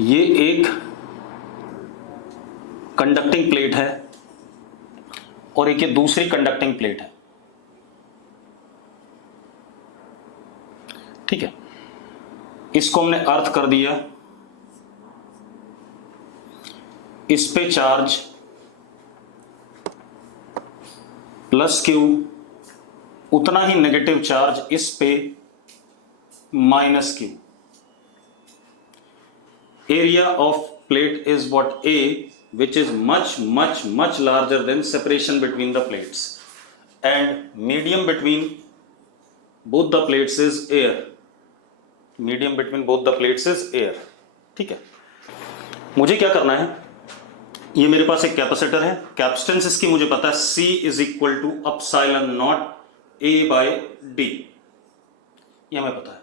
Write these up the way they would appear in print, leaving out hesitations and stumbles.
ये एक conducting plate है और एक ये दूसरी कंडक्टिंग प्लेट है। ठीक है, इसको हमने अर्थ कर दिया, इस पे चार्ज प्लस क्यू, उतना ही नेगेटिव चार्ज इस पे minus Q. Area of plate is what A, which is much larger than separation between the plates, and medium between both the plates is air. Medium between both the plates is air. ठीक है, मुझे क्या करना है, ये मेरे पास एक capacitor है, कैपेसिटेंस इसकी मुझे पता है C is equal to epsilon not A by D, ये हमें पता है।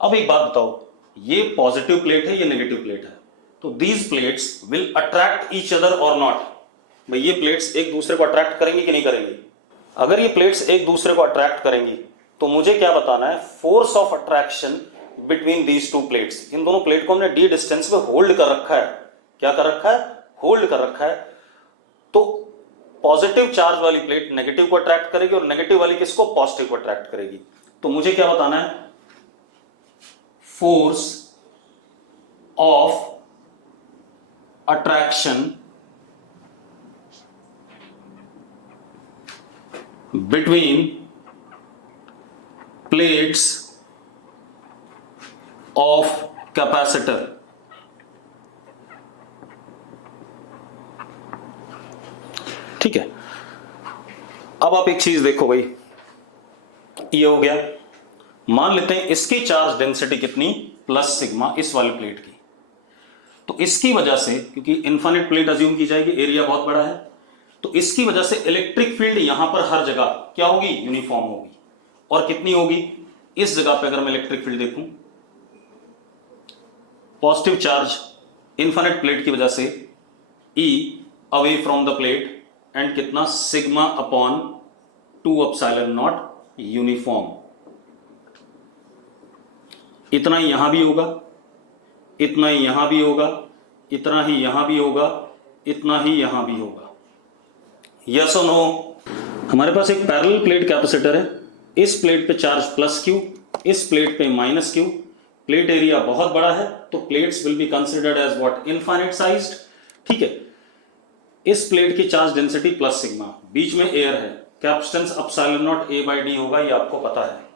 अब एक बात बताओ, ये पॉजिटिव प्लेट है, ये नेगेटिव प्लेट है, तो these plates will attract each other और नॉट। भाई ये प्लेट्स एक दूसरे को अट्रैक्ट करेंगी कि नहीं करेंगी? अगर ये प्लेट्स एक दूसरे को अट्रैक्ट करेंगी तो मुझे क्या बताना है, force of attraction between these two plates. इन दोनों प्लेट को हमने डी डिस्टेंस पे होल्ड कर रखा है। क्या कर रखा है? होल्ड कर रखा है। तो पॉजिटिव चार्ज वाली प्लेट नेगेटिव को अट्रैक्ट करेगी और नेगेटिव वाली किसको? पॉजिटिव को अट्रैक्ट करेगी। तो मुझे क्या बताना है, force of attraction between plates of capacitor। ठीक है, अब आप एक चीज देखो भाई, ये हो गया, मान लेते हैं इसकी चार्ज डेंसिटी कितनी, प्लस सिग्मा इस वाली प्लेट की। तो इसकी वजह से, क्योंकि इनफाइनाइट प्लेट अज्यूम की जाएगी, एरिया बहुत बड़ा है, तो इसकी वजह से इलेक्ट्रिक फील्ड यहां पर हर जगह क्या होगी? यूनिफॉर्म होगी। और कितनी होगी? इस जगह पे अगर मैं इलेक्ट्रिक फील्ड देखूं, पॉजिटिव चार्ज इनफाइनाइट प्लेट की वजह से E away from the plate, and कितना? Sigma upon 2 epsilon nought uniform. इतना ही यहां भी होगा, इतना ही यहां भी होगा, इतना ही यहां भी होगा, इतना ही यहां भी होगा। यस और नो? हमारे पास एक पैरेलल प्लेट कैपेसिटर है, इस प्लेट पे चार्ज प्लस क्यू, इस प्लेट पे माइनस क्यू। प्लेट एरिया बहुत बड़ा है, तो plates will be considered as what? Infinite sized. ठीक है, इस प्लेट की चार्ज डेंसिटी प्लस सिग्मा, बीच में एयर है, capacitance epsilon not A by D होगा, ये आपको पता है।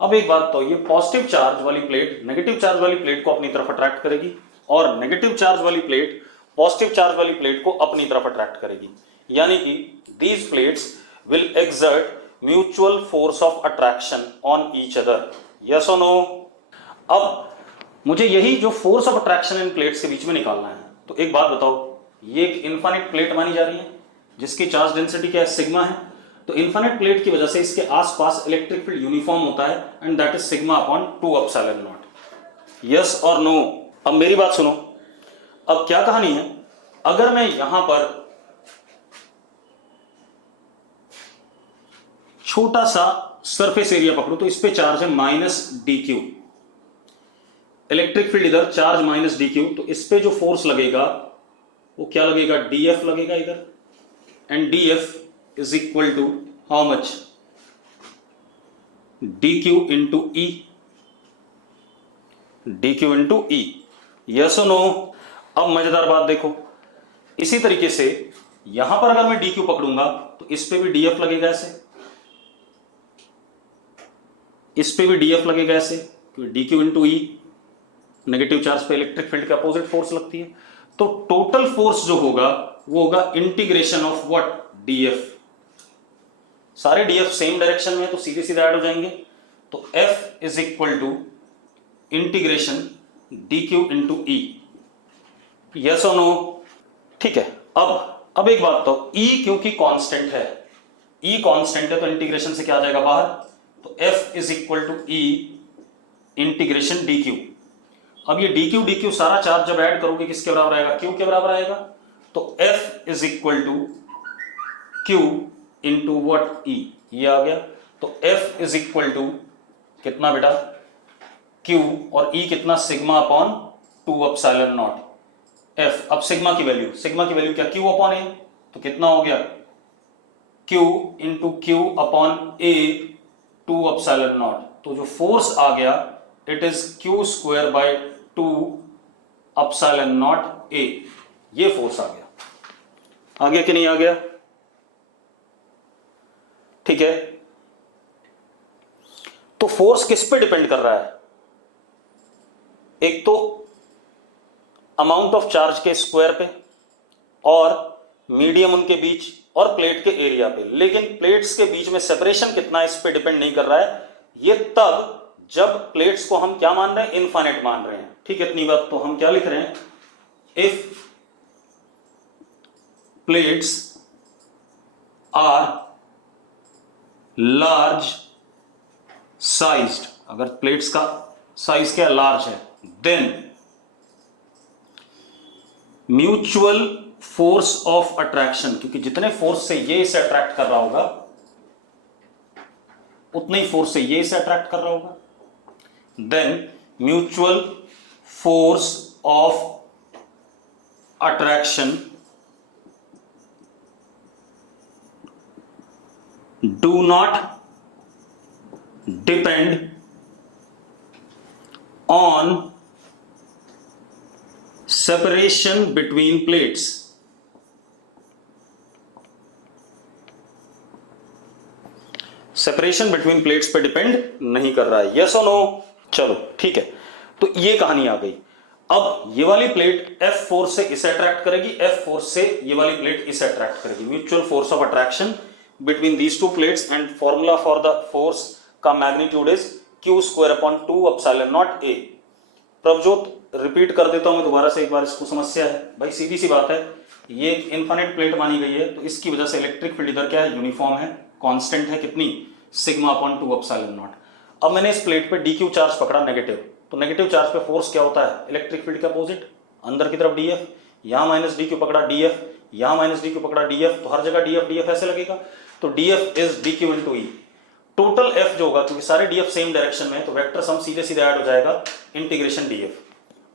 अब एक बात तो, ये पॉजिटिव चार्ज वाली प्लेट नेगेटिव चार्ज वाली प्लेट को अपनी तरफ अट्रैक्ट करेगी, और नेगेटिव चार्ज वाली प्लेट पॉजिटिव चार्ज वाली प्लेट को अपनी तरफ अट्रैक्ट करेगी। यानी कि these plates will exert mutual force of attraction on each other. Yes और नो? अब मुझे यही जो force of attraction in plates के बीच में निकालना है। तो एक बात बताओ, ये एक इनफाइनाइट प्लेट मानी जा रही है जिसकी चार्ज डेंसिटी क्या है? सिग्मा है। तो इनफाइनाइट प्लेट की वजह से इसके आसपास इलेक्ट्रिक फील्ड यूनिफॉर्म होता है, and that is sigma upon 2 epsilon not. Yes और नो? अब मेरी बात सुनो, अब क्या कहानी है, अगर मैं यहां पर छोटा सा सरफेस एरिया पकड़ूं, तो इस पे चार्ज है माइनस DQ, इलेक्ट्रिक फील्ड इधर, चार्ज माइनस DQ, तो इस पे जो फोर्स लगेगा वो क्या लगेगा? DF लगेगा इधर, and DF is equal to how much? dq into E, dq into E। yes or no? अब मजेदार बात देखो, इसी तरीके से यहां पर अगर मैं dq पकड़ूंगा तो इस पे भी df लगेगा ऐसे, इस पे भी df लगेगा ऐसे, क्योंकि dq into E negative charge पे इलेक्ट्रिक फील्ड के अपोजिट फोर्स लगती है। तो टोटल फोर्स जो होगा वो होगा इंटीग्रेशन ऑफ व्हाट? df। सारे df सेम डायरेक्शन में है, तो सीधे सीधे ऐड हो जाएंगे। तो F is equal to integration dq into E। Yes और नो? ठीक है, अब एक बात तो, E क्योंकि कांस्टेंट है, E कांस्टेंट है, तो इंटीग्रेशन से क्या आ जाएगा बाहर? तो F is equal to E integration dq। अब ये dq सारा चार्ज जब ऐड करोगे किसके बराबर आएगा? Q के बराबर आएगा। तो F is equal to Q into what? E। ये आ गया। तो F इज इक्वल टू कितना बेटा? Q, और E कितना? Sigma upon two epsilon nought F. अब सिग्मा की वैल्यू क्या, क्यू अपॉन ए, तो कितना हो गया Q into Q upon A two epsilon nought. तो जो फोर्स आ गया it is Q square by two epsilon nought A, ये फोर्स आ गया कि नहीं आ गया? ठीक है, तो फोर्स किस पे डिपेंड कर रहा है? एक तो अमाउंट ऑफ चार्ज के स्क्वायर पे और मीडियम उनके बीच और प्लेट के एरिया पे, लेकिन प्लेट्स के बीच में सेपरेशन कितना है इस पे डिपेंड नहीं कर रहा है। ये तब जब प्लेट्स को हम क्या मान रहे हैं, इनफाइनाइट मान रहे हैं। ठीक है, इतनी बात तो हम क्या लिख रहे हैं, if plates are large sized, अगर प्लेट्स का साइज क्या लार्ज है, then mutual force of attraction, क्योंकि जितने फोर्स से ये इसे अट्रैक्ट कर रहा होगा उतने ही फोर्स से ये इसे अट्रैक्ट कर रहा होगा, then mutual force of attraction do not depend on separation between plates। Separation between plates पे डिपेंड नहीं कर रहा है, यस और नो? चलो ठीक है, तो ये कहानी आ गई। अब ये वाली प्लेट F फोर्स से इसे अट्रैक्ट करेगी, F फोर्स से ये वाली प्लेट इसे अट्रैक्ट करेगी, mutual force of attraction between these two plates and formula for the force का magnitude is q square upon 2 epsilon naught a। Prabhjot repeat कर देता हूं मैं दोबारा से एक बार, इसको समस्या है भाई, सीधी सी बात है, ये एक इनफाइनाइट प्लेट मानी गई है तो इसकी वजह से इलेक्ट्रिक फील्ड इधर क्या है, यूनिफॉर्म है, कांस्टेंट है, कितनी, सिग्मा अपॉन 2 epsilon naught। अब मैंने इस प्लेट पे dq चार्ज पकड़ा नेगेटिव, तो नेगेटिव चार्ज पे फोर्स क्या होता है, इलेक्ट्रिक फील्ड के अपोजिट, अंदर की तरफ df, यहां माइनस dq पकड़ा df, यहां माइनस dq पकड़ा df, तो हर जगह df ऐसे लगेगा, तो df is dq into E. Total f जो होगा, क्योंकि सारे df सेम डायरेक्शन में है तो वेक्टर सम सीधे सीधे ऐड हो जाएगा इंटीग्रेशन df।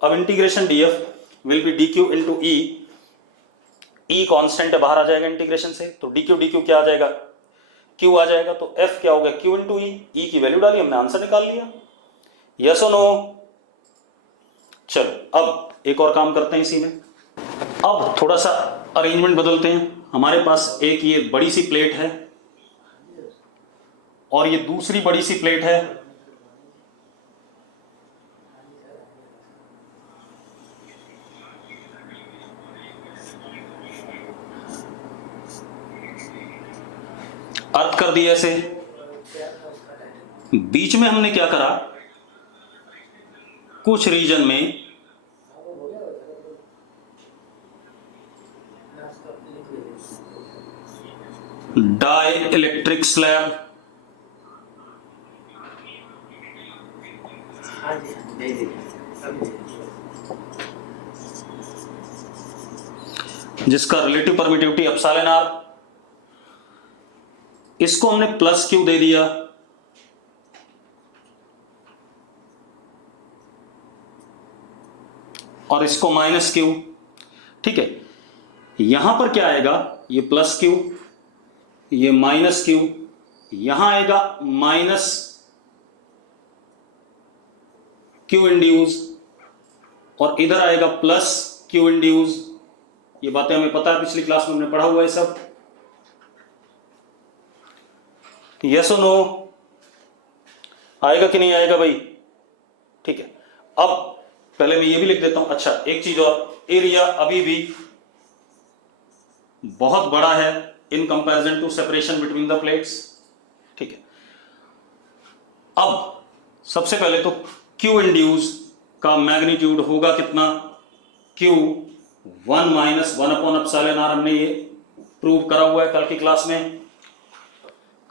अब integration df will be dq into E, E constant है, बाहर आ जाएगा इंटीग्रेशन से, तो dq क्या आ जाएगा, q आ जाएगा, तो f क्या होगा, q इंटू ई की वैल्यू डाली, हमने आंसर निकाल लिया, यस और नो? चलो अब एक और काम करते हैं इसी में, अब थोड़ा सा अरेंजमेंट बदलते हैं। हमारे पास एक ये बड़ी सी प्लेट है और ये दूसरी बड़ी सी प्लेट है, अर्थ कर दिया ऐसे। बीच में हमने क्या करा, कुछ रीजन में डाई इलेक्ट्रिक स्लैब, जिसका रिलेटिव परमिटिविटी एप्सिलॉन आर, इसको हमने प्लस क्यू दे दिया, और इसको माइनस क्यू। ठीक है, यहां पर क्या आएगा, ये प्लस क्यू, ये माइनस क्यू, यहां आएगा माइनस क्यू इंड्यूस और इधर आएगा प्लस क्यू इंड्यूस। ये बातें हमें पता है, पिछली क्लास में हमने पढ़ा हुआ है सब, यस और नो? आएगा कि नहीं आएगा भाई? ठीक है, अब पहले मैं ये भी लिख देता हूं। अच्छा एक चीज और, एरिया अभी भी बहुत बड़ा है in comparison to separation between the plates. ठीक है, अब सबसे पहले तो Q इंड्यूस का मैग्नीट्यूड होगा कितना, Q 1 minus 1 upon epsilon R. हमने ये प्रूव करा हुआ है कल की क्लास में,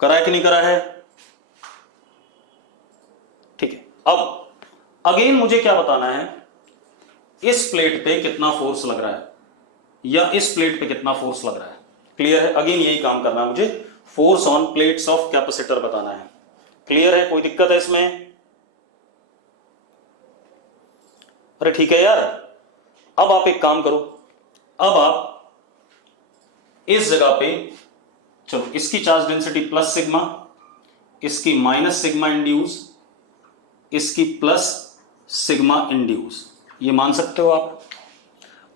करा है कि नहीं करा है? ठीक है, अब अगेन मुझे क्या बताना है, इस प्लेट पे कितना फोर्स लग रहा है या इस प्लेट पे कितना फोर्स लग रहा है। क्लियर है? अगेन यही काम करना है मुझे, force on plates of capacitor बताना है। क्लियर है? कोई दिक्कत है इसमें? अरे ठीक है यार, अब आप एक काम करो, अब आप इस जगह पे चलो, इसकी चार्ज डेंसिटी प्लस सिग्मा, इसकी माइनस सिग्मा इंड्यूस, इसकी प्लस सिग्मा इंड्यूस, ये मान सकते हो आप।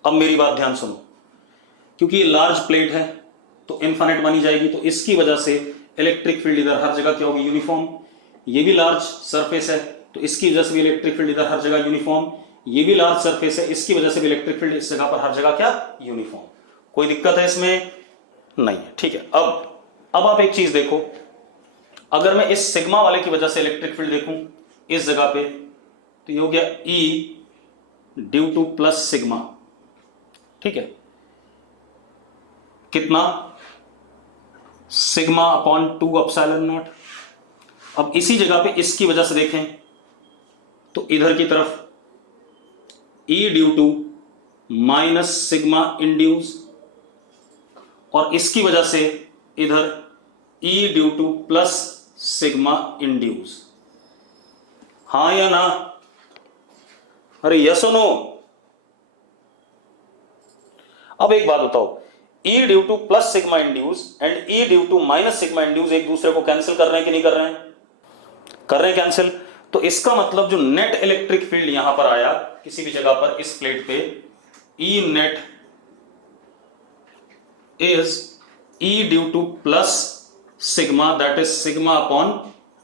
अब मेरी बात ध्यान सुनो, क्योंकि ये लार्ज प्लेट है तो इनफाइनाइट बनी जाएगी, तो इसकी वजह से इलेक्ट्रिक फील्ड इधर हर जगह क्या होगी, यूनिफॉर्म। ये भी लार्ज सरफेस है तो इसकी वजह से भी इलेक्ट्रिक फील्ड इधर हर जगह यूनिफॉर्म। ये भी लार्ज सरफेस है, इसकी वजह से भी इलेक्ट्रिक फील्ड इस जगह पर हर जगह क्या, यूनिफॉर्म। कोई दिक्कत है इसमें? नहीं है, ठीक है। अब आप एक चीज देखो, अगर मैं इस सिग्मा वाले की वजह से इलेक्ट्रिक फील्ड देखूं इस जगह पे, तो ये हो गया E due to plus sigma, ठीक है, कितना, सिग्मा अपॉन 2 एप्सिलॉन नॉट। अब इसी जगह पे इसकी वजह से देखें तो इधर की तरफ E due to minus sigma induce, और इसकी वजह से इधर E due to plus sigma induce. हाँ या ना? अरे यस और नो? अब एक बात बताओ, E due to plus sigma induce and E due to minus sigma induce एक दूसरे को कैंसिल कर रहे हैं कि नहीं कर रहे हैं? कर रहे हैं कैंसिल। तो इसका मतलब जो नेट इलेक्ट्रिक फील्ड यहां पर आया किसी भी जगह पर इस प्लेट पे, E net is E due to plus sigma, that is sigma upon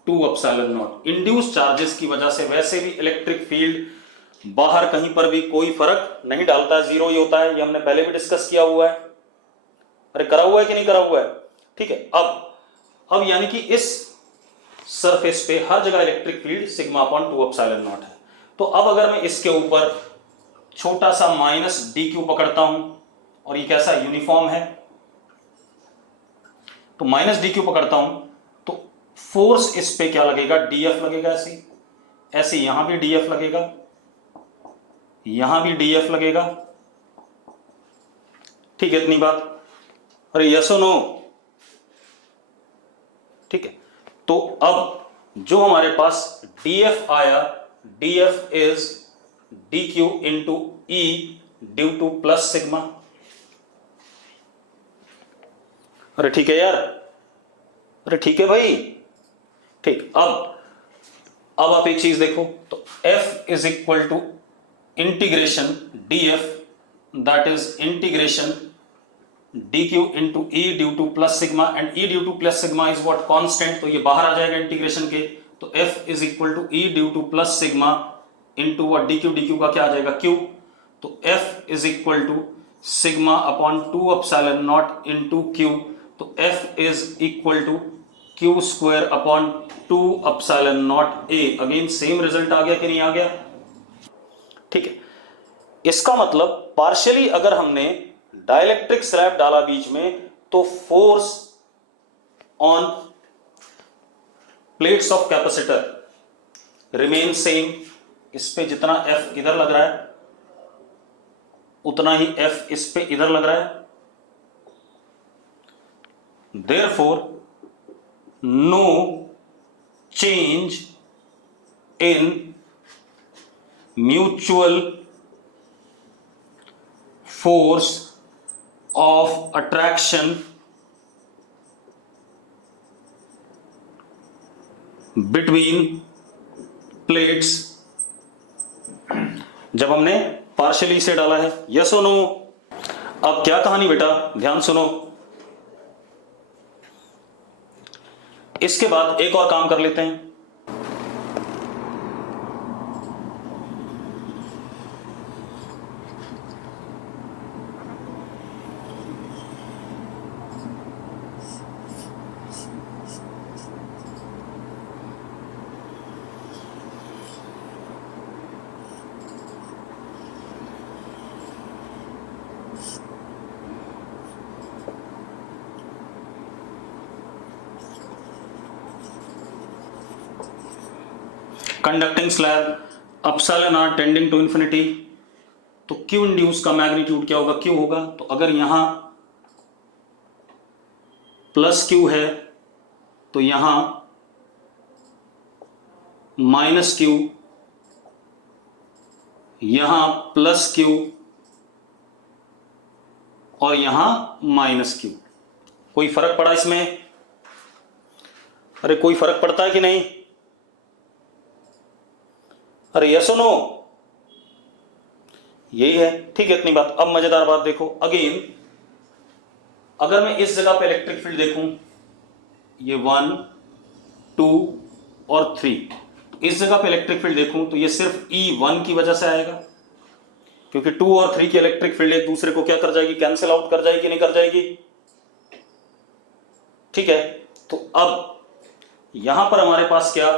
2 epsilon not. Induce charges की वजह से वैसे भी इलेक्ट्रिक फील्ड बाहर कहीं पर भी कोई फर्क नहीं डालता है, जीरो ही होता है। ये हमने पहले भी डिस्कस किया हुआ है। अरे करा हुआ है कि नहीं करा हुआ है? ठीक है। अब यानी कि इस सरफेस पे हर जगह electric field sigma upon 2 epsilon not है। तो अब अगर मैं इसके ऊपर छोटा सा माइनस डी क्यू पकड़ता हूं, और ये कैसा यूनिफॉर्म है, तो माइनस डी क्यू पकड़ता हूं तो फोर्स इस पे क्या लगेगा, डीएफ लगेगा। ऐसे यहां भी डीएफ लगेगा, यहां भी डीएफ लगेगा, ठीक है, इतनी बात। अरे यस और नो? ठीक है। तो अब जो हमारे पास डीएफ आया, DF is D Q into E due to plus sigma. अरे ठीक है यार, अरे ठीक है भाई, ठीक। अब आप एक चीज देखो, तो F is equal to integration dF, that is integration dq into E due to plus sigma, and E due to plus sigma is what, constant, तो ये बाहर आ जाएगा इंटीग्रेशन के। तो F is equal to E due to plus sigma into what, dq का क्या आ जाएगा, q। तो F is equal to sigma upon 2 epsilon not into q। तो F is equal to q square upon 2 epsilon not a। Again same result आ गया कि नहीं आ गया? ठीक है। इसका मतलब पार्शियली अगर हमने डाइलेक्ट्रिक स्लैब डाला बीच में, तो force on plates of capacitor remain same. इस पे जितना F इधर लग रहा है उतना ही F इस पे इधर लग रहा है। Therefore, no change in mutual force of attraction between plates, जब हमने पार्शियली से डाला है। यस और नो? अब क्या कहानी बेटा, ध्यान सुनो। इसके बाद एक और काम कर लेते हैं। Conducting slab, epsilon r tending to infinity, तो क्यू इंड्यूस का मैग्नीट्यूड क्या होगा, क्यू होगा। तो अगर यहां प्लस क्यू है तो यहां माइनस क्यू, यहां प्लस क्यू, और यहां माइनस क्यू। कोई फर्क पड़ा इसमें? अरे कोई फर्क पड़ता है कि नहीं? अरे यस और नो? यही है, ठीक है, इतनी बात। अब मजेदार बात देखो अगेन, अगर मैं इस जगह पे इलेक्ट्रिक फील्ड देखूं, ये 1 2 और 3, इस जगह पे इलेक्ट्रिक फील्ड देखूं तो ये सिर्फ E1 की वजह से आएगा, क्योंकि 2 और 3 की इलेक्ट्रिक फील्ड एक दूसरे को क्या कर जाएगी, कैंसिल आउट कर जाएगी, नहीं कर जाएगी? ठीक है, तो अब यहां पर हमारे पास क्या,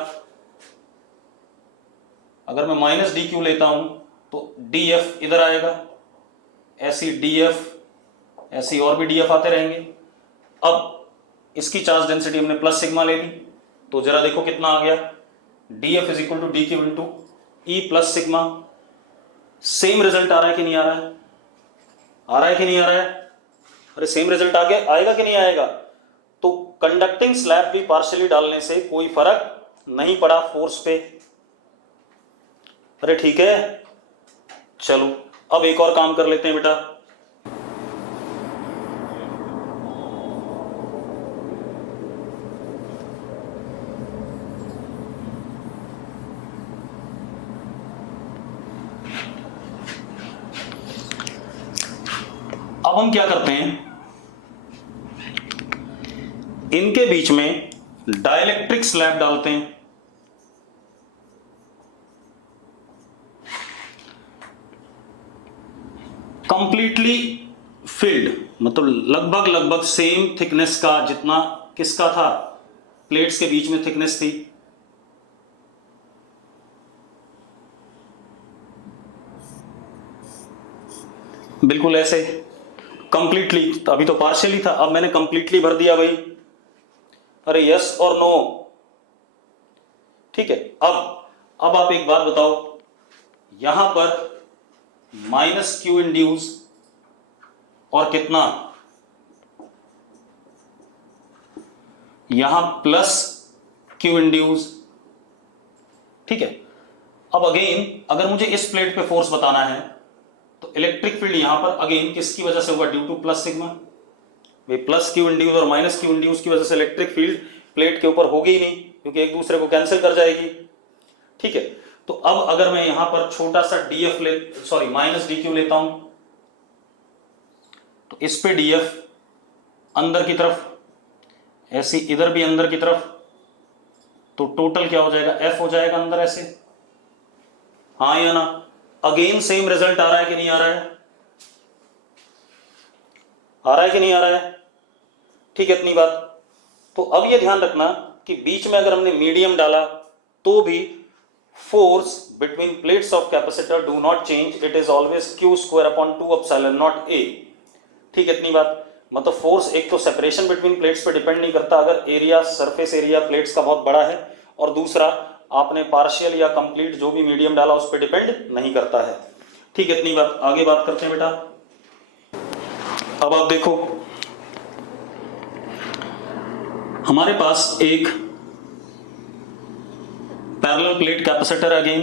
अगर मैं माइनस डी क्यू लेता हूं तो डी एफ इधर आएगा, ऐसी डी एफ, ऐसी और भी डी एफ आते रहेंगे। अब इसकी चार्ज डेंसिटी हमने प्लस सिग्मा ले ली, तो जरा देखो कितना आ गया, D F is equal to D Q into E plus sigma. Same result आ रहा है कि नहीं आ रहा है? आ रहा है कि नहीं आ रहा है? अरे सेम रिजल्ट आएगा कि नहीं आएगा? तो कंडक्टिंग स्लैब भी पार्शियली डालने से कोई फर्क नहीं पड़ा फोर्स पे। अरे ठीक है, चलो अब एक और काम कर लेते हैं बेटा। अब हम क्या करते हैं, इनके बीच में डाइलेक्ट्रिक स्लैब डालते हैं। कंप्लीटली फिल्ड, मतलब लगभग सेम थिकनेस का, जितना किसका था, प्लेट्स के बीच में थिकनेस थी। बिल्कुल ऐसे कंप्लीटली, अभी तो पार्शियली था, अब मैंने कंप्लीटली भर दिया भाई। अरे यस और नो? ठीक है, अब आप एक बात बताओ, यहां पर माइनस क्यू इंड्यूस और कितना, यहां प्लस क्यू इंड्यूस। ठीक है, अब अगेन अगर मुझे इस प्लेट पे फोर्स बताना है तो इलेक्ट्रिक फील्ड यहां पर अगेन किसकी वजह से होगा, due to plus sigma. Way plus Q induce और माइनस क्यू इंड्यूस की वजह से इलेक्ट्रिक फील्ड प्लेट के ऊपर होगी ही नहीं, क्योंकि एक दूसरे को कैंसिल कर जाएगी। ठीक है, तो अब अगर मैं यहां पर छोटा सा डीएफ माइनस डी क्यू लेता हूं, तो इस पे डीएफ अंदर की तरफ, ऐसी इधर भी अंदर की तरफ, तो टोटल क्या हो जाएगा, एफ हो जाएगा अंदर ऐसे। हाँ या ना? अगेन सेम रिजल्ट आ रहा है कि नहीं आ रहा है? आ रहा है कि नहीं आ रहा है? ठीक है, इतनी बात। तो अब ये ध्यान रखना कि बीच में अगर हमने मीडियम डाला तो भी force between plates of capacitor do not change, it is always Q square upon 2 epsilon not a. ठीक है, इतनी बात। मतलब फोर्स एक तो सेपरेशन बिटवीन प्लेट्स पे डिपेंड नहीं करता अगर एरिया, सरफेस एरिया प्लेट्स का बहुत बड़ा है, और दूसरा आपने पार्शियल या कंप्लीट जो भी मीडियम डाला उस पर डिपेंड नहीं करता है। ठीक है, इतनी बात। आगे बात करते हैं बेटा। अब आप देखो, हमारे पास एक पैरेलल प्लेट कैपेसिटर अगेन,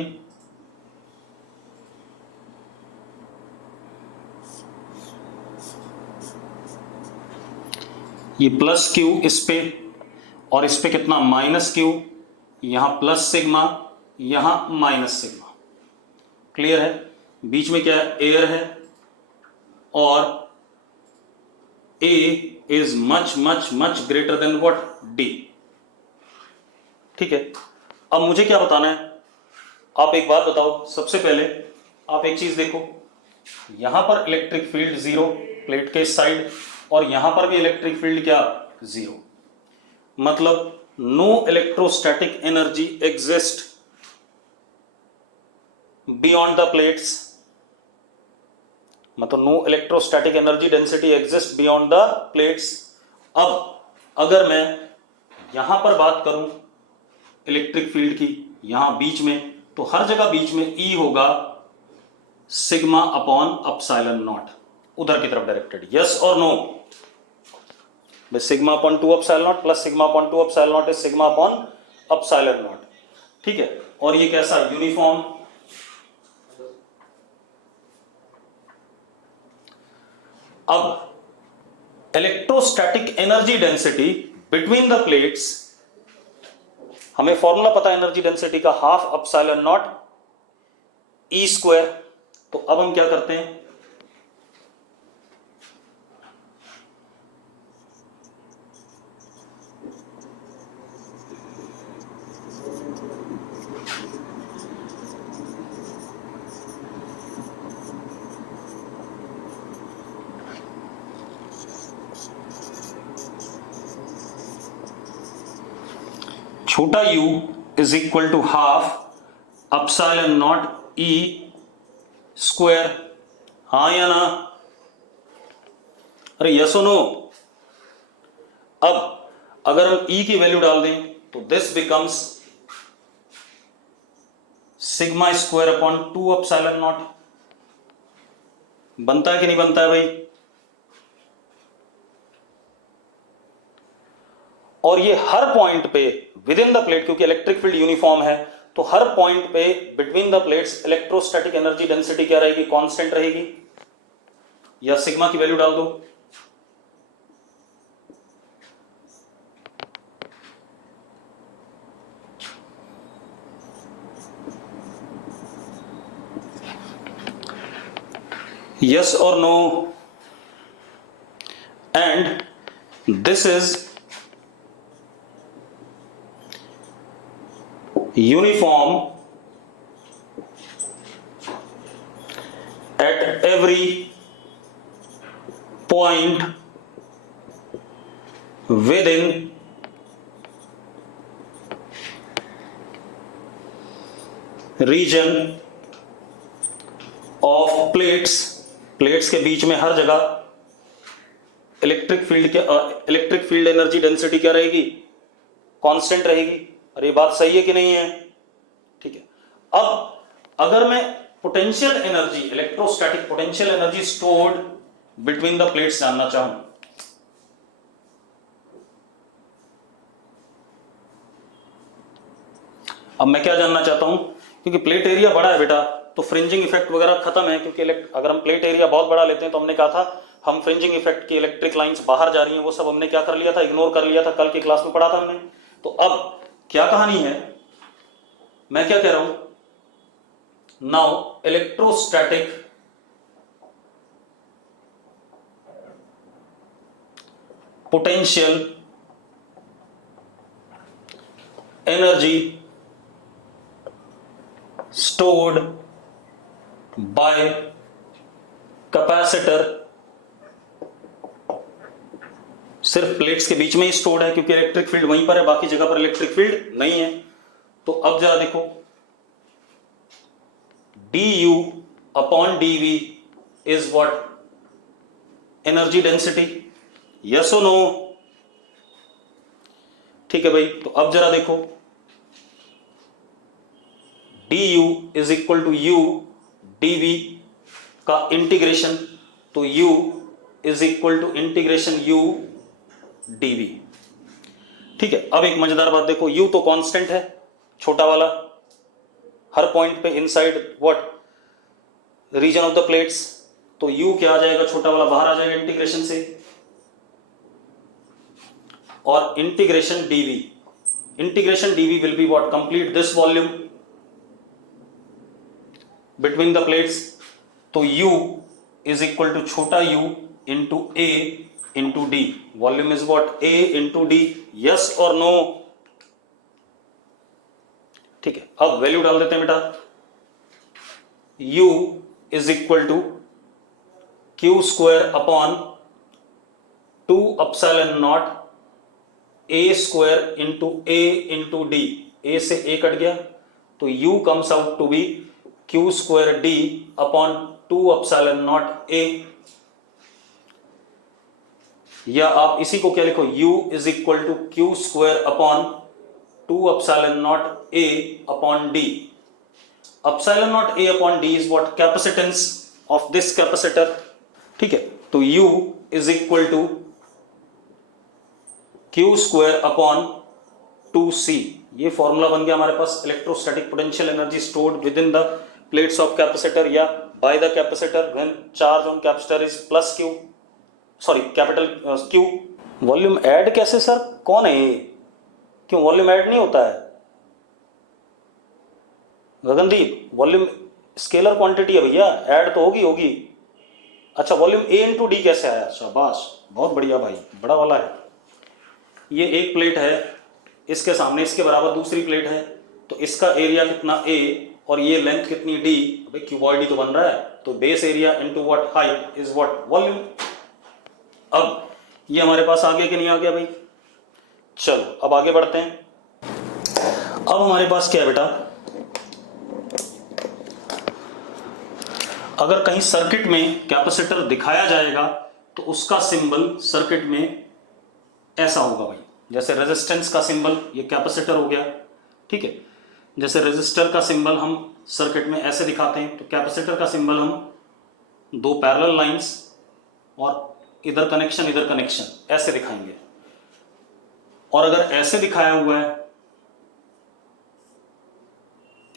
ये प्लस क्यू इस पे, और इस पे कितना, माइनस क्यू, यहां प्लस सिग्मा, यहां माइनस सिग्मा। क्लियर है? बीच में क्या है, एयर है, और A is much greater than what, D। ठीक है, अब मुझे क्या बताना है, आप एक बात बताओ। सबसे पहले आप एक चीज देखो, यहां पर इलेक्ट्रिक फील्ड जीरो प्लेट के इस साइड, और यहां पर भी इलेक्ट्रिक फील्ड क्या, जीरो। मतलब no electrostatic energy exist beyond the plates, मतलब no electrostatic energy density exist beyond the plates. अब अगर मैं यहां पर बात करूं इलेक्ट्रिक फील्ड की, यहां बीच में, तो हर जगह बीच में E होगा सिग्मा अपॉन एप्सिलॉन नॉट, उधर की तरफ डायरेक्टेड। यस और no? Sigma upon 2 epsilon not plus sigma upon 2 epsilon not is sigma upon epsilon not. ठीक है, और ये कैसा, यूनिफॉर्म। अब electrostatic energy density between the plates, हमें फॉर्मूला पता है एनर्जी डेंसिटी का, half epsilon not E square. तो अब हम क्या करते हैं, छोटा u is equal to half epsilon not E square. हाँ या ना? अरे यस और नो? अब अगर हम e की वैल्यू डाल दें तो this becomes sigma square upon 2 epsilon not. बनता है कि नहीं बनता है भाई? और ये हर पॉइंट पे विद इन द प्लेट, क्योंकि इलेक्ट्रिक फील्ड यूनिफॉर्म है, तो हर पॉइंट पे between the plates electrostatic energy density क्या रहेगी? कांस्टेंट रहेगी। या सिग्मा की वैल्यू डाल दो। यस और no? And this is uniform at every point within region of plates। Plates के बीच में हर जगह इलेक्ट्रिक फील्ड एनर्जी डेंसिटी क्या रहेगी? कांस्टेंट रहेगी। अरे ये बात सही है कि नहीं है? ठीक है। अब अगर मैं potential energy, electrostatic potential energy stored between the plates जानना चाहूं, अब मैं क्या जानना चाहता हूं, क्योंकि प्लेट एरिया बड़ा है बेटा, तो फ्रिंजिंग इफेक्ट वगैरह खत्म है। क्योंकि अगर हम प्लेट एरिया बहुत बड़ा लेते हैं तो हमने कहा था हम फ्रिंजिंग इफेक्ट की इलेक्ट्रिक लाइंस बाहर जा रही हैं, वो सब हमने क्या कर लिया था? इग्नोर कर लिया था। कल की क्लास में पढ़ा था हमने। तो अब क्या कहानी है, मैं क्या कह रहा हूं, now electrostatic potential energy stored by capacitor सिर्फ प्लेट्स के बीच में ही स्टोर्ड है, क्योंकि इलेक्ट्रिक फील्ड वहीं पर है, बाकी जगह पर इलेक्ट्रिक फील्ड नहीं है। तो अब जरा देखो, du upon dv is what? Energy density. Yes और नो? ठीक है भाई। तो अब जरा देखो, du is equal to u dv का इंटीग्रेशन, तो u is equal to integration u dv। ठीक है। अब एक मजेदार बात देखो, u तो कांस्टेंट है, छोटा वाला, हर पॉइंट पे inside what? Region of the plates. तो u क्या आ जाएगा? छोटा वाला बाहर आ जाएगा इंटीग्रेशन से, और integration dv will be what? Complete this volume between the plates. तो u इज इक्वल टू छोटा u into a into D. Volume is what? a into D. Yes और नो? ठीक है। अब वैल्यू डाल देते हैं बेटा, u is equal to Q square upon 2 epsilon not a square into a into D. a से a कट गया, तो u comes out to B Q square D upon 2 epsilon not a। या आप इसी को क्या लिखो, u is equal to Q square upon 2 epsilon not a upon d। Epsilon not a upon d is what? Capacitance of this capacitor. ठीक है। तो u is equal to Q square upon 2c। ये formula बन गया हमारे पास electrostatic potential energy stored within the plates of capacitor या by the capacitor when charge on capacitor is plus q। Sorry capital Q. Volume add कैसे sir, कौन है ये, क्यों वॉल्यूम ऐड नहीं होता है गगनदीप? वॉल्यूम स्केलर क्वांटिटी है भैया, ऐड तो होगी होगी। अच्छा वॉल्यूम ए इंटू डी कैसे आया, शाबाश बहुत बढ़िया भाई, बड़ा वाला है। ये एक प्लेट है, इसके सामने इसके बराबर दूसरी प्लेट है, तो इसका एरिया कितना ए और ये लेंथ कितनी डी, भाई क्यूबॉइड ही तो बन रहा है, तो base area into what height is what volume. अब ये हमारे पास आ गया कि नहीं आ गया भाई? चलो अब आगे बढ़ते हैं। अब हमारे पास क्या है बेटा, अगर कहीं सर्किट में कैपेसिटर दिखाया जाएगा तो उसका सिंबल सर्किट में ऐसा होगा भाई, जैसे रेजिस्टेंस का सिंबल ये कैपेसिटर हो गया, ठीक है। जैसे रेजिस्टर का सिंबल हम सर्किट में ऐसे दिखाते हैं, तो कैपेसिटर का सिंबल हम दो पैरेलल लाइंस और इधर कनेक्शन ऐसे दिखाएंगे। और अगर ऐसे दिखाया हुआ है,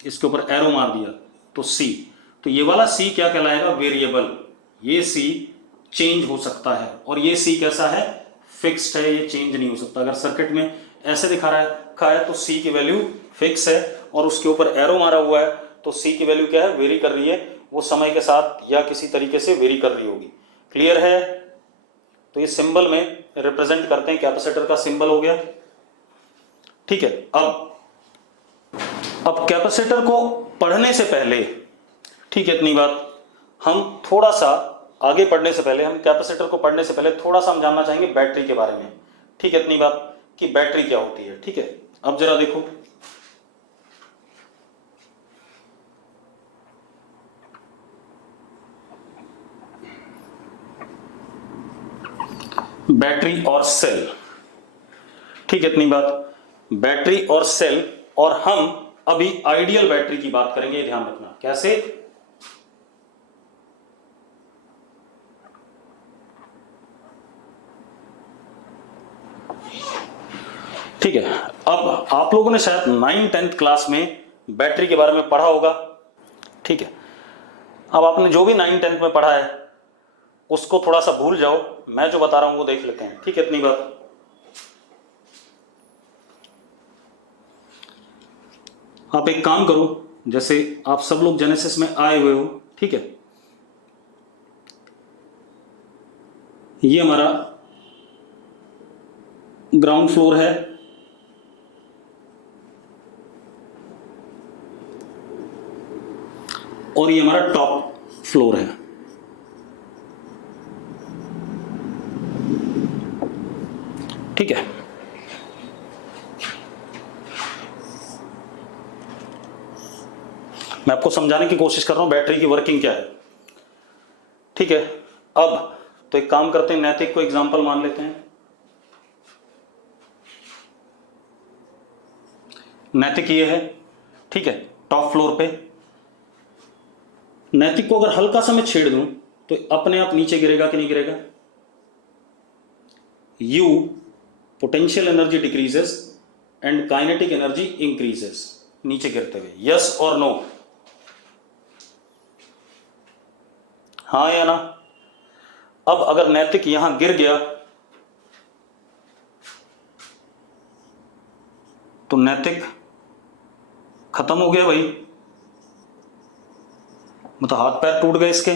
इसके ऊपर एरो मार दिया तो सी, तो ये वाला सी क्या कहलाएगा, वेरिएबल। ये सी चेंज हो सकता है और ये सी कैसा है, फिक्स्ड है, ये चेंज नहीं हो सकता। अगर सर्किट में ऐसे दिखा रखा है तो सी की वैल्यू फिक्स है, और उसके ऊपर एरो मारा हुआ है तो सी की वैल्यू क्या है, वेरी कर रही है, वो समय के साथ या किसी तरीके से वेरी कर रही होगी। क्लियर है? तो ये सिंबल में रिप्रेजेंट करते हैं, कैपेसिटर का सिंबल हो गया, ठीक है। अब कैपेसिटर को पढ़ने से पहले, ठीक है, इतनी बात हम थोड़ा सा आगे पढ़ने से पहले, हम कैपेसिटर को पढ़ने से पहले थोड़ा सा हम जानना चाहेंगे बैटरी के बारे में, ठीक है, इतनी बात कि बैटरी क्या होती है, ठीक है। अब जरा देखो, बैटरी और सेल, ठीक है, इतनी बात, बैटरी और सेल। और हम अभी आइडियल बैटरी की बात करेंगे, ध्यान रखना कैसे। ठीक है, अब आप लोगों ने शायद 9th-10th क्लास में बैटरी के बारे में पढ़ा होगा, ठीक है। अब आपने जो भी 9th-10th में पढ़ा है उसको थोड़ा सा भूल जाओ, मैं जो बता रहा हूं वो देख लेते हैं, ठीक है, इतनी बात। आप एक काम करो, जैसे आप सब लोग जेनेसिस में आए हुए हो, ठीक है, ये हमारा ग्राउंड फ्लोर है, और ये हमारा टॉप फ्लोर है, ठीक है। मैं आपको समझाने की कोशिश कर रहा हूं बैटरी की वर्किंग क्या है, ठीक है। अब तो एक काम करते हैं, नैतिक को एग्जांपल मान लेते हैं। नैतिक ये है, ठीक है, टॉप फ्लोर पे। नैतिक को अगर हल्का सा मैं छेड़ दूं तो अपने आप नीचे गिरेगा कि नहीं गिरेगा? You potential energy decreases and kinetic energy increases, नीचे गिरते हुए, यस और नो, हाँ या ना? अब अगर नैतिक यहां गिर गया तो नैतिक खत्म हो गया भाई, मतलब हाथ पैर टूट गए, इसके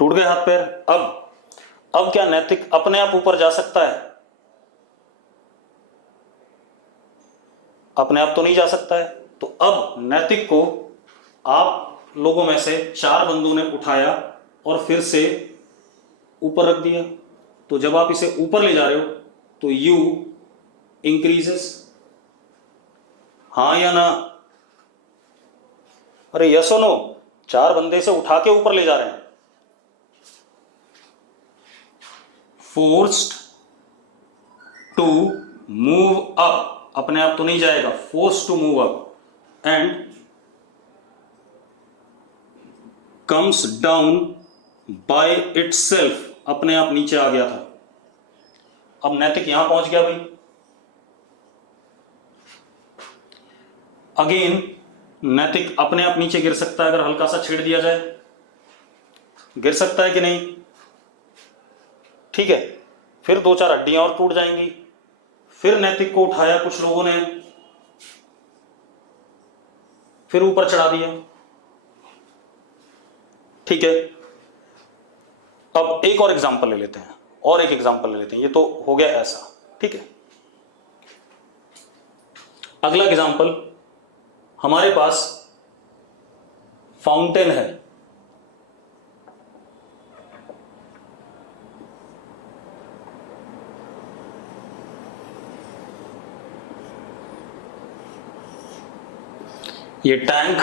टूट गए हाथ पैर। अब क्या नैतिक अपने आप ऊपर जा सकता है? अपने आप तो नहीं जा सकता है। तो अब नैतिक को आप लोगों में से 4 बंदों ने उठाया और फिर से ऊपर रख दिया, तो जब आप इसे ऊपर ले जा रहे हो तो यू इंक्रीजेस, हाँ या ना? अरे यस और नो? 4 बंदे से उठा के ऊपर ले जा रहे हैं, फोर्स्ड टू मूव अप, अपने आप तो नहीं जाएगा, force to move up, and comes down by itself, अपने आप नीचे आ गया था। अब नैतिक यहां पहुंच गया भाई। अगेन नैतिक अपने आप नीचे गिर सकता है, अगर हल्का सा छेड़ दिया जाए, गिर सकता है कि नहीं? ठीक है, फिर 2-4 हड्डियां और टूट जाएंगी, फिर नैतिक को उठाया कुछ लोगों ने, फिर ऊपर चढ़ा दिया। ठीक है, अब एक और एग्जांपल ले लेते हैं, और एक एग्जांपल ले लेते हैं। ये तो हो गया ऐसा, ठीक है। अगला एग्जांपल, हमारे पास फाउंटेन है, ये टैंक,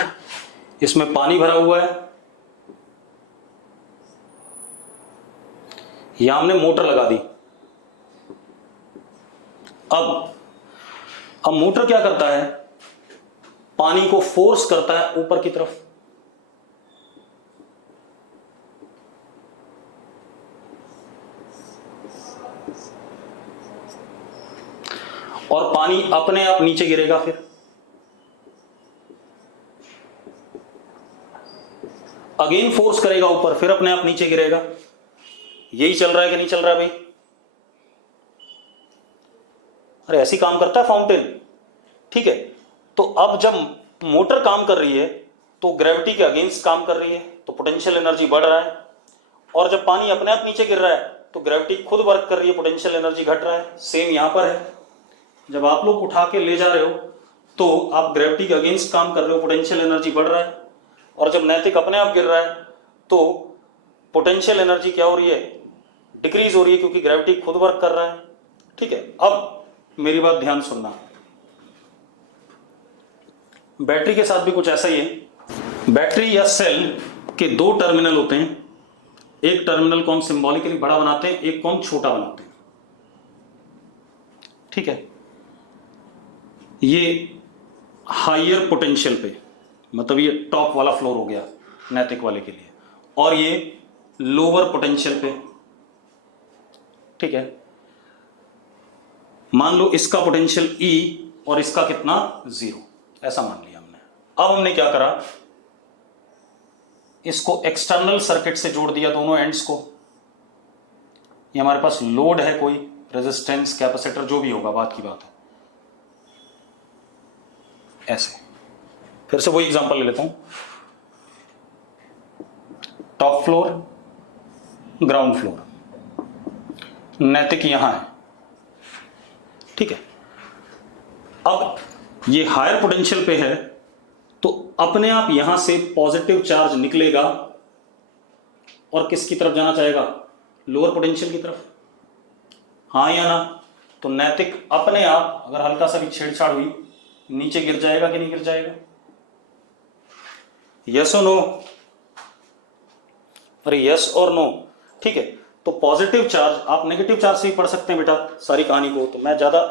इसमें पानी भरा हुआ है, यहां हमने मोटर लगा दी। अब मोटर क्या करता है, पानी को फोर्स करता है ऊपर की तरफ, और पानी अपने आप नीचे गिरेगा, फिर अगेन फोर्स करेगा ऊपर, फिर अपने आप नीचे गिरेगा। यही चल रहा है कि नहीं चल रहा है भाई? अरे ऐसी काम करता है फाउंटेन, ठीक है। तो अब जब मोटर काम कर रही है तो ग्रेविटी के अगेंस्ट काम कर रही है, तो पोटेंशियल एनर्जी बढ़ रहा है, और जब पानी अपने आप नीचे गिर रहा है तो ग्रेविटी खुद वर्क कर रही है, पोटेंशियल एनर्जी घट रहा है। सेम यहां पर है, जब आप लोग उठा के ले जा रहे हो तो आप ग्रेविटी के अगेंस्ट काम कर रहे हो, पोटेंशियल एनर्जी बढ़ रहा है, और जब नैतिक अपने आप गिर रहा है तो पोटेंशियल एनर्जी क्या हो रही है, डिक्रीज हो रही है, क्योंकि ग्रेविटी खुद वर्क कर रहा है। ठीक है, अब मेरी बात ध्यान सुनना, बैटरी के साथ भी कुछ ऐसा ही है। बैटरी या सेल के 2 टर्मिनल होते हैं, एक टर्मिनल को हम सिंबॉलिकली बड़ा बनाते हैं, एक को हम छोटा बनाते हैं। ठीक है, ये हायर पोटेंशियल पे, मतलब ये टॉप वाला फ्लोर हो गया नैतिक वाले के लिए, और ये लोअर पोटेंशियल पे। ठीक है, मान लो इसका पोटेंशियल E और इसका कितना 0, ऐसा मान लिया हमने। अब हमने क्या करा, इसको एक्सटर्नल सर्किट से जोड़ दिया, दोनों एंड्स को। ये हमारे पास लोड है, कोई रेजिस्टेंस, कैपेसिटर, जो भी होगा, बात की बात है। ऐसे फिर से वही एग्जांपल ले लेता हूं, टॉप फ्लोर, ग्राउंड फ्लोर, नैतिक यहां है। ठीक है, अब ये हायर पोटेंशियल पे है तो अपने आप यहां से पॉजिटिव चार्ज निकलेगा और किसकी तरफ जाना चाहेगा, लोअर पोटेंशियल की तरफ। हाँ या ना? तो नैतिक अपने आप अगर हल्का सा भी छेड़छाड़ हुई नीचे गिर जाएगा कि नहीं गिर जाएगा? यस और नो? अरे यस और नो। ठीक है, तो पॉजिटिव चार्ज, आप नेगेटिव चार्ज से ही पढ़ सकते हैं बेटा सारी कहानी को, तो मैं ज्यादा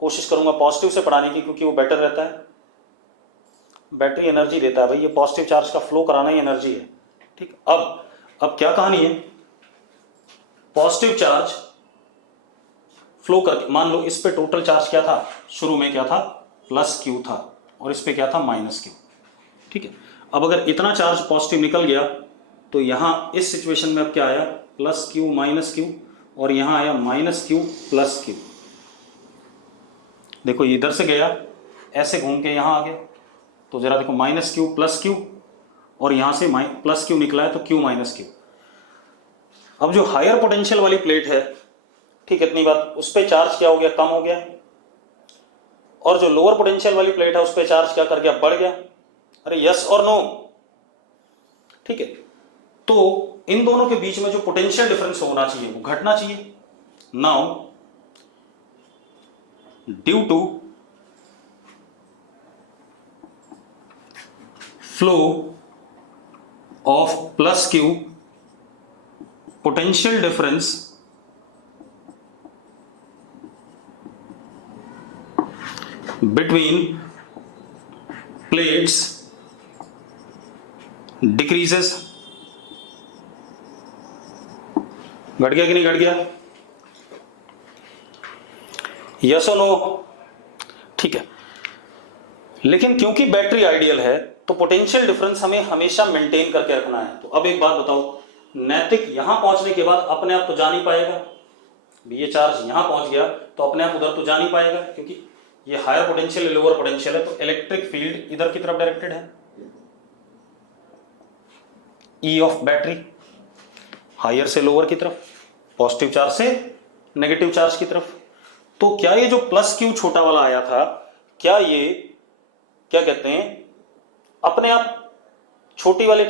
कोशिश करूंगा पॉजिटिव से पढ़ाने की, क्योंकि वो बेटर रहता है। बैटरी एनर्जी देता है भाई, ये पॉजिटिव चार्ज का फ्लो कराना ही एनर्जी है। ठीक, अब क्या कहानी है, पॉजिटिव चार्ज फ्लो करके, मान लो इस पे टोटल चार्ज क्या था, शुरू में क्या था, +Q था, और इस पे क्या था, -Q। ठीक है, अब अगर इतना चार्ज पॉजिटिव निकल गया तो यहां इस सिचुएशन में अब क्या आया, +Q -Q, और यहां आया -Q +Q। देखो ये इधर से गया, ऐसे घूम के यहां आ गया, तो जरा देखो -Q +Q, और यहां से +Q निकला है तो Q -Q। अब जो हायर पोटेंशियल वाली प्लेट है, ठीक, इतनी बात, उस पर चार्ज क्या हो गया, कम हो गया, और जो लोअर पोटेंशियल वाली प्लेट है उस पर चार्ज क्या कर गया, बढ़ गया। अरे यस और नो? ठीक है, तो इन दोनों के बीच में जो पोटेंशियल डिफरेंस होना चाहिए वो घटना चाहिए। Now due to flow of +Q, potential difference between plates decreases। घट गया कि नहीं घट गया? यस और नो? ठीक है, लेकिन क्योंकि बैटरी आइडियल है तो पोटेंशियल डिफरेंस हमें हमेशा मेंटेन करके रखना है। तो अब एक बात बताओ, नैतिक यहां पहुंचने के बाद अपने आप तो जा नहीं पाएगा, भी ये चार्ज यहां पहुंच गया तो अपने आप उधर तो जा नहीं पाएगा, क्योंकि ये हायर पोटेंशियल है, लोअर पोटेंशियल है, तो इलेक्ट्रिक फील्ड इधर की तरफ डायरेक्टेड है, ई ऑफ बैटरी हायर से लोअर की तरफ, पॉजिटिव चार्ज से नेगेटिव चार्ज की तरफ। तो क्या ये जो प्लस क्यू छोटा वाला आया था, क्या ये क्या कहते हैं अपने आप छोटी वाले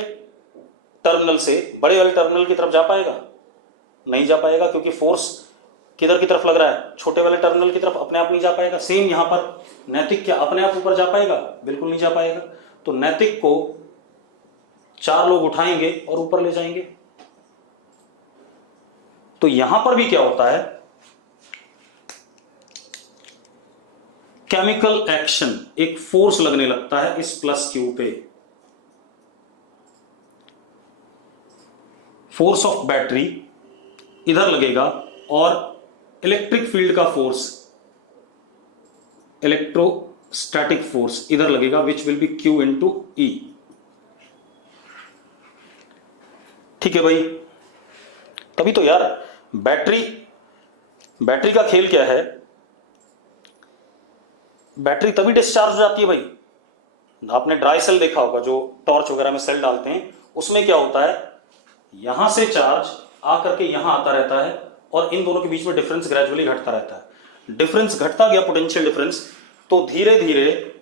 टर्मिनल से बड़े वाले टर्मिनल की तरफ जा पाएगा? नहीं जा पाएगा, क्योंकि फोर्स किधर की तरफ लग रहा है, छोटे वाले टर्मिनल की तरफ, अपने आप नहीं जा पाएगा। सेम यहां पर नैतिक क्या अपने आप ऊपर जा पाएगा? बिल्कुल नहीं जा पाएगा। तो नैतिक को 4 लोग उठाएंगे और ऊपर ले जाएंगे। तो यहां पर भी क्या होता है, केमिकल एक्शन, एक फोर्स लगने लगता है इस प्लस क्यू पे, फोर्स ऑफ बैटरी इधर लगेगा और इलेक्ट्रिक फील्ड का फोर्स, इलेक्ट्रोस्टैटिक फोर्स इधर लगेगा, which will be Q into E. ठीक है भाई, तभी तो यार बैटरी का खेल क्या है, बैटरी तभी डिस्चार्ज हो जाती है भाई। आपने ड्राई सेल देखा होगा, जो टॉर्च वगैरह में सेल डालते हैं, उसमें क्या होता है, यहां से चार्ज आकर के यहां आता रहता है और इन दोनों के बीच में डिफरेंस ग्रेजुअली घटता रहता है। डिफरेंस घटता गया, पोटेंशियल डिफरेंस, तो धीरे धीरे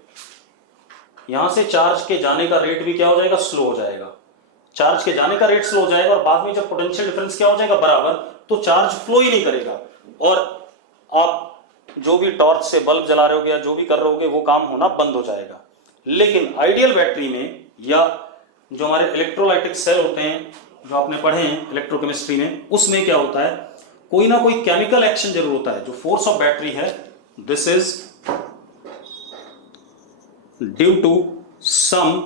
यहां से चार्ज के जाने का रेट भी क्या हो जाएगा, स्लो हो जाएगा। चार्ज के जाने का रेट स्लो हो जाएगा और बाद में जब पोटेंशियल डिफरेंस क्या हो जाएगा, बराबर, तो चार्ज फ्लो ही नहीं करेगा और आप जो भी टॉर्च से बल्ब जला रहे होगे या जो भी कर रहे होगे वो काम होना बंद हो जाएगा। लेकिन आइडियल बैटरी में या जो हमारे इलेक्ट्रोलाइटिक सेल होते हैं, जो आपने पढ़े हैं इलेक्ट्रोकेमिस्ट्री में, उसमें क्या होता है, कोई ना कोई केमिकल एक्शन जरूर होता है। जो फोर्स ऑफ बैटरी है, this is due to some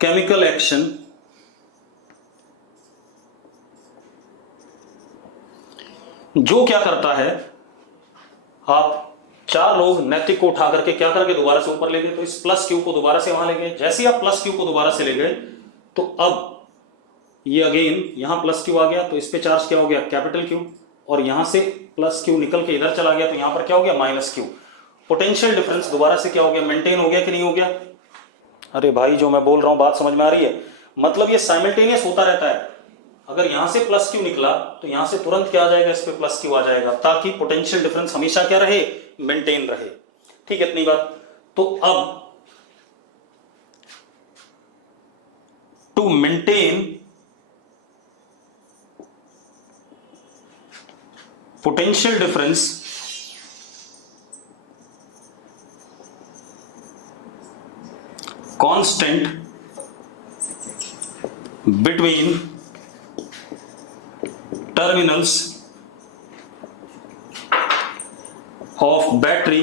chemical action जो क्या करता है, आप 4 लोग नैतिक को उठा करके क्या करके दोबारा से ऊपर ले गए, तो इस प्लस क्यू को दोबारा से वहां ले गए। जैसे ही आप प्लस क्यू को दोबारा से ले गए तो अब ये अगेन यहां प्लस क्यू आ गया, तो इस पे चार्ज क्या हो गया, कैपिटल क्यू, और यहां से प्लस क्यू निकल के इधर चला गया तो यहां पर क्या हो गया, माइनस क्यू। पोटेंशियल डिफरेंस दोबारा से क्या हो गया, मेंटेन हो गया कि नहीं हो गया? अरे भाई जो मैं बोल रहा हूं बात समझ में आ रही है? मतलब ये साइमल्टेनियस होता रहता है। अगर यहां से प्लस क्यू निकला तो यहां से तुरंत क्या आ जाएगा, इस पे प्लस क्यू आ जाएगा, ताकि पोटेंशियल डिफरेंस हमेशा क्या रहे, मेंटेन रहे। ठीक है, इतनी बात। तो अब to maintain potential difference constant between terminals of battery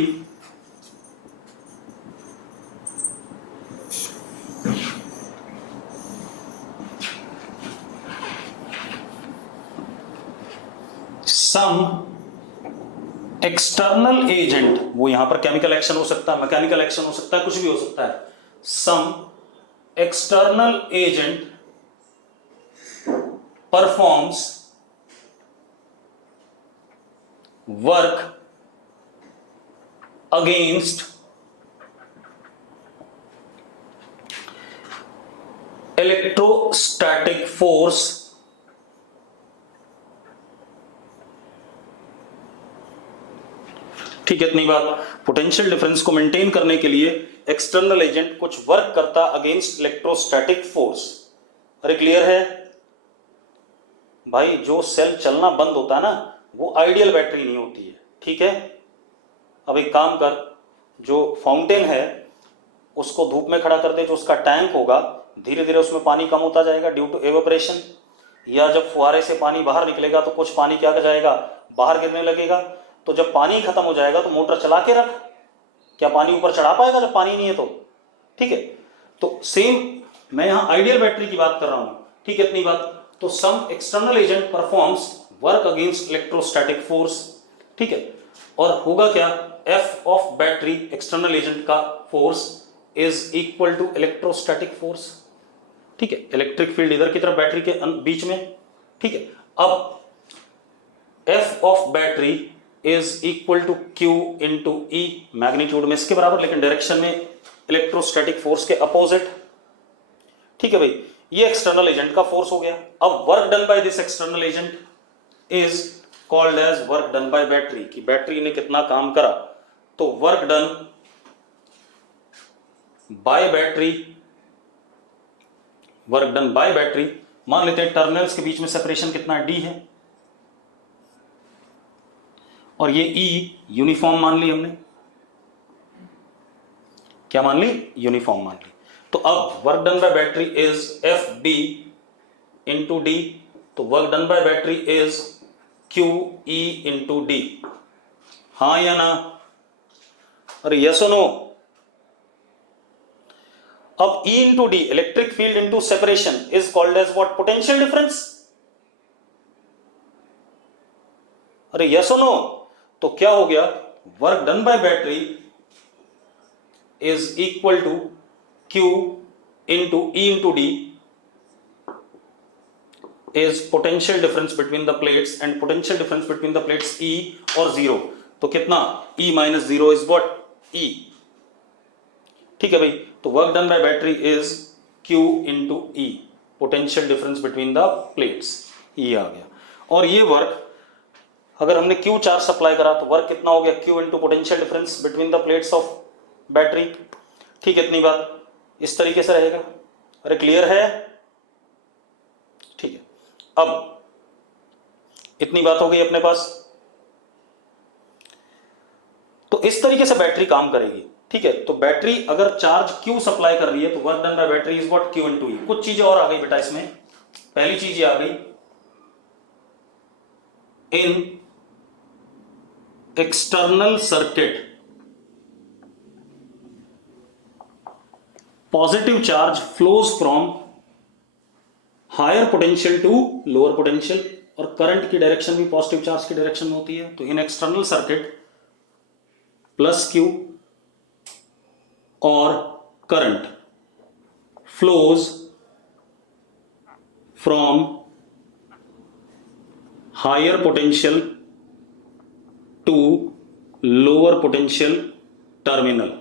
some external agent, वो यहां पर केमिकल एक्शन हो सकता है, मैकेनिकल एक्शन हो सकता है, कुछ भी हो सकता है। Some external agent performs work against electrostatic force ठीक है, इतनी बात। पोटेंशियल डिफरेंस को मेंटेन करने के लिए एक्सटर्नल एजेंट कुछ वर्क करता अगेंस्ट इलेक्ट्रोस्टैटिक फोर्स। अरे क्लियर है भाई? जो सेल चलना बंद होता है ना, वो आइडियल बैटरी नहीं होती है। ठीक है, अब एक काम कर, जो फाउंटेन है उसको धूप में खड़ा कर दे, जो उसका टैंक होगा धीरे धीरे उसमें पानी कम होता जाएगा ड्यू टू एवेपोरेशन, या जब फुहारे से पानी बाहर निकलेगा तो कुछ पानी क्या कर जाएगा, बाहर गिरने लगेगा। तो जब पानी खत्म हो जाएगा तो मोटर चला के रख, क्या पानी ऊपर चढ़ा पाएगा जब पानी नहीं है तो? ठीक है, तो सेम मैं यहां आइडियल बैटरी की बात कर रहा हूं। ठीक है, इतनी बात। तो some external agent performs work against electrostatic force. ठीक है, और होगा क्या, F of battery external agent का force is equal to electrostatic force. ठीक है, इलेक्ट्रिक फील्ड इधर की तरफ बैटरी के बीच में। ठीक है, अब F of battery is equal to Q into E, magnitude में इसके बराबर लेकिन डायरेक्शन में इलेक्ट्रोस्टैटिक फोर्स के अपोजिट। ठीक है भाई, ये एक्सटर्नल एजेंट का फोर्स हो गया। अब work done by this external agent is called as work done by battery, कि बैटरी ने कितना काम करा। तो work done by battery, work done by battery, मान लेते हैं टर्मिनल्स के बीच में सेपरेशन कितना डी है, और ये ई यूनिफॉर्म मान ली हमने, क्या मान ली, यूनिफॉर्म मान ली। तो अब work done by battery is F B into D, तो work done by battery is Q E into D, हाँ या ना, अरे यस और नो। अब E into D, electric field into separation, is called as what, potential difference, अरे yes और no. तो क्या हो गया, work done by battery is equal to Q into E into D is potential difference between the plates, and potential difference between the plates E और 0, तो कितना, E minus 0 is what, E। ठीक है भाई, तो work done by battery is Q into E, potential difference between the plates, ये आ गया। और ये वर्क अगर हमने Q चार्ज सप्लाई करा तो वर्क कितना हो गया, Q into potential difference between the plates of battery. ठीक है, इतनी बात इस तरीके से रहेगा, अरे क्लियर है, ठीक है। अब इतनी बात हो गई अपने पास, तो इस तरीके से बैटरी काम करेगी। ठीक है, तो बैटरी अगर चार्ज Q सप्लाई कर रही है तो work done by battery is what, Q into E. कुछ चीजें और आ गई बेटा इसमें, पहली चीज ये आ गई, in external circuit positive charge flows from higher potential to lower potential, और करंट की डायरेक्शन भी पॉजिटिव चार्ज की डायरेक्शन में होती है। तो in external circuit plus Q और current flows from higher potential to lower potential terminal,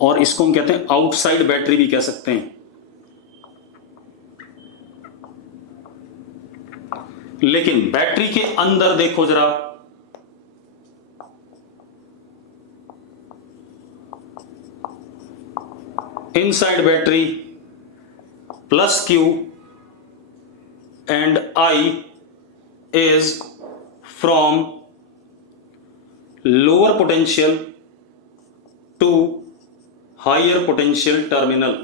और इसको हम कहते हैं आउटसाइड बैटरी भी कह सकते हैं। लेकिन बैटरी के अंदर देखो जरा, inside battery plus Q and I is from lower potential to higher potential terminal.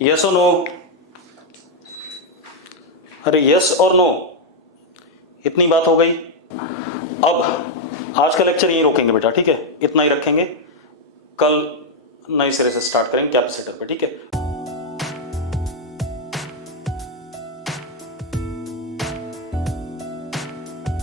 Yes or no? अरे यस और नो, इतनी बात हो गई। अब आज का लेक्चर यहीं रोकेंगे बेटा, ठीक है, इतना ही रखेंगे, कल नए सिरे से स्टार्ट करेंगे कैपेसिटर पे, ठीक है।